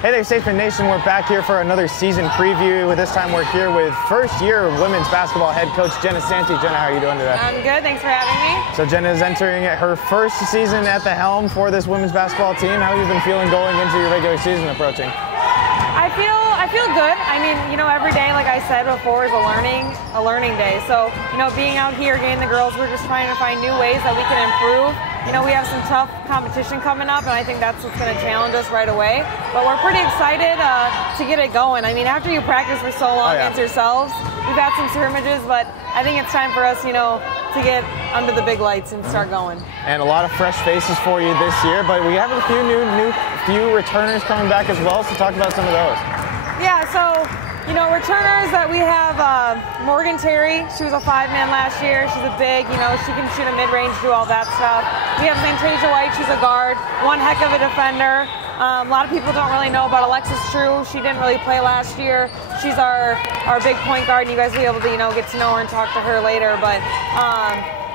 Hey there, Statesman Nation. We're back here for another season preview. This time we're here with first-year women's basketball head coach Jenna Santi. Jenna, how are you doing today? I'm good. Thanks for having me. So Jenna is entering her first season at the helm for this women's basketball team. How have you been feeling going into your regular season approaching? I feel good. I mean, you know, every day, like I said before, is a learning day. So, you know, being out here, getting the girls, we're just trying to find new ways that we can improve. You know, we have some tough competition coming up, and I think that's what's going to challenge us right away. But we're pretty excited to get it going. I mean, after you practice for so long against yourselves, we've had some scrimmages, but I think it's time for us, you know, to get under the big lights and start going. And a lot of fresh faces for you this year, but we have a few returners coming back as well, so talk about some of those. Yeah, so, you know, returners that we have Morgan Terry. She was a 5-man last year. She's a big, you know, she can shoot a mid-range, do all that stuff. We have Zantasia White. She's a guard, one heck of a defender. A lot of people don't really know about Alexis True. She didn't really play last year. She's our big point guard, and you guys will be able to, you know, get to know her and talk to her later. But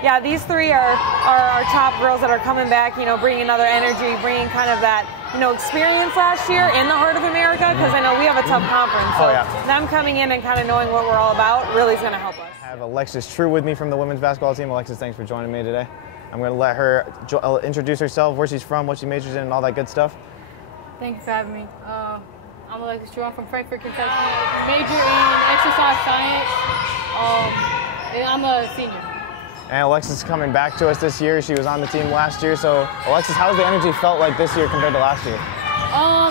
yeah, these three are our top girls that are coming back, you know, bringing another energy, bringing kind of that, you know, experience last year in the heart of America, because I know we have a tough conference. So them coming in and kind of knowing what we're all about really is going to help us. I have Alexis True with me from the women's basketball team. Alexis, thanks for joining me today. I'm going to let her introduce herself, where she's from, what she majors in, and all that good stuff. Thank you for having me. I'm Alexis True. I'm from Frankfort, Kentucky. Major in exercise science. And I'm a senior. And Alexis is coming back to us this year. She was on the team last year. So, Alexis, how's the energy felt like this year compared to last year?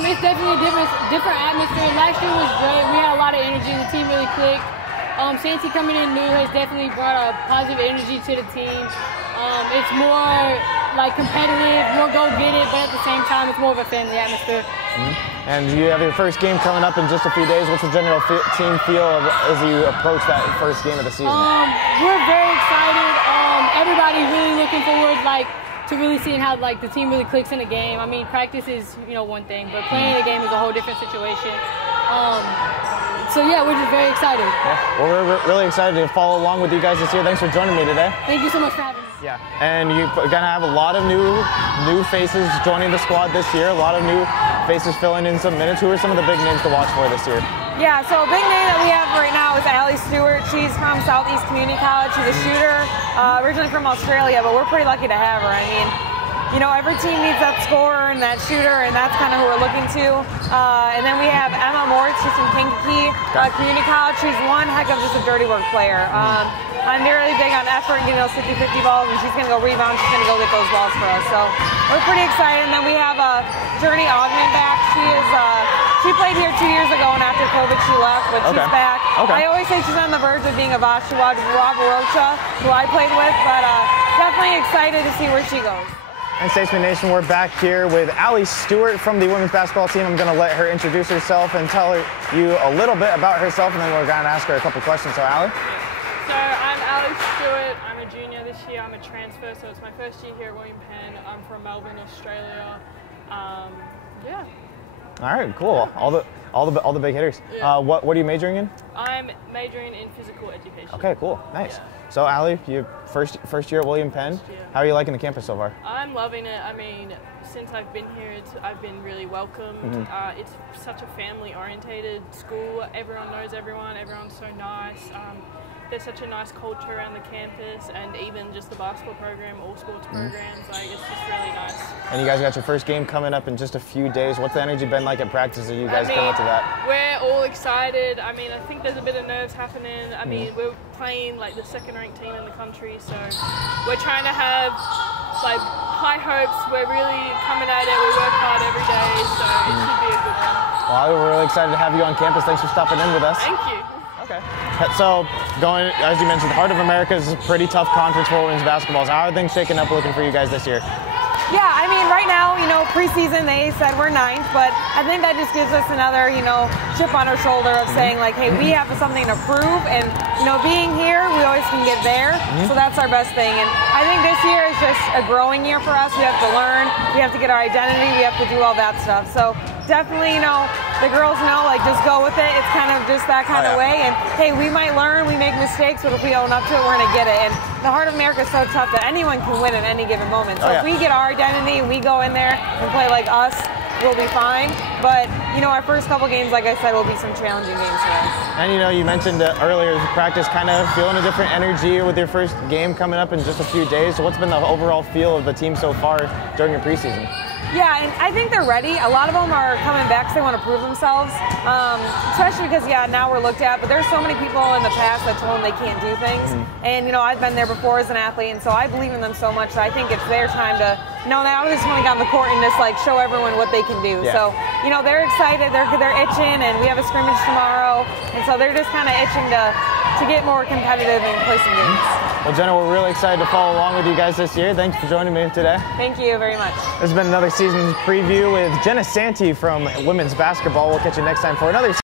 It's definitely a different atmosphere. Last year was great. We had a lot of energy. The team really clicked. Santi coming in new has definitely brought a positive energy to the team. It's more like competitive, more go get it, but at the same time, it's more of a family atmosphere. And you have your first game coming up in just a few days. What's the general team feel as you approach that first game of the season? We're very excited. Everybody's really looking forward, to really seeing how the team really clicks in a game. I mean, practice is one thing, but playing a game is a whole different situation. So yeah, we're just very excited. Yeah. Well, we're really excited to follow along with you guys this year. Thanks for joining me today. Thank you so much for having me. Yeah, and you're gonna have a lot of new faces joining the squad this year. A lot of new faces filling in some minutes. Who are some of the big names to watch for this year? Yeah, so a big name that we have right now is Stewart. She's from Southeast Community College. She's a shooter, originally from Australia, but we're pretty lucky to have her. I mean, you know, every team needs that scorer and that shooter, and that's kind of who we're looking to. And then we have Emma Moritz. She's from Kankakee Community College. She's one heck of just a dirty work player. I'm really big on effort and getting those 50-50 balls, and she's going to go rebound. She's going to go get those balls for us. So we're pretty excited. And then we have Journey Augment back. She played here 2 years ago, and after COVID she left, but she's back. I always say she's on the verge of being a Vashiwa Rocha, who I played with, but definitely excited to see where she goes. And Statesman Nation, we're back here with Alexis Stewart from the women's basketball team. I'm going to let her introduce herself and tell you a little bit about herself, and then we're going to ask her a couple questions. So, Allie? So, I'm Alexis Stewart. I'm a junior this year. I'm a transfer, so it's my first year here at William Penn. I'm from Melbourne, Australia. Yeah. All right, cool. All the big hitters. Yeah. What are you majoring in? I'm majoring in physical education. Okay, cool, nice. Yeah. So, Allie, you first year at William Penn. How are you liking the campus so far? I'm loving it. I mean, since I've been here, I've been really welcomed. It's such a family-orientated school. Everyone knows everyone. Everyone's so nice. There's such a nice culture around the campus, and even just the basketball program, all sports programs, it's just really nice. And you guys got your first game coming up in just a few days. What's the energy been like at practice as you guys come up to that? We're all excited. I mean, I think there's a bit of nerves happening. I mean, we're playing the second-ranked team in the country, so we're trying to have high hopes. We're really coming at it. We work hard every day, so it should be a good one. Well, we're really excited to have you on campus. Thanks for stopping in with us. Thank you. Okay. So, as you mentioned, the Heart of America is a pretty tough conference for women's basketball. How are things shaking up looking for you guys this year? Yeah, I mean, right now, preseason they said we're 9th, but I think that just gives us another, chip on our shoulder of saying, hey, we have something to prove, and, being here, we always can get there, so that's our best thing. And I think this year is just a growing year for us. We have to learn, we have to get our identity, we have to do all that stuff. So definitely, the girls know, just go with it. It's kind of just that kind of way. And, hey, we might learn, we make mistakes, but if we own up to it, we're going to get it. And the Heart of America is so tough that anyone can win at any given moment. So if we get our identity and we go in there and play like us, we'll be fine. But, you know, our first couple games, like I said, will be some challenging games for us. And, you know, you mentioned earlier practice kind of feeling a different energy with your first game coming up in just a few days. So what's been the overall feel of the team so far during your preseason? Yeah, and I think they're ready. A lot of them are coming back because they want to prove themselves, especially because, yeah, now we're looked at, but there's so many people in the past that told them they can't do things. And, you know, I've been there before as an athlete, and so I believe in them so much that I think it's their time to, you know, now they just want to get on the court and just, like, show everyone what they can do. Yeah. So, you know, they're excited, they're itching, and we have a scrimmage tomorrow, and so they're just kind of itching to get more competitive and play some games. Well, Jenna, we're really excited to follow along with you guys this year. Thanks for joining me today. Thank you very much. This has been another season's preview with Jenna Santi from women's basketball. We'll catch you next time for another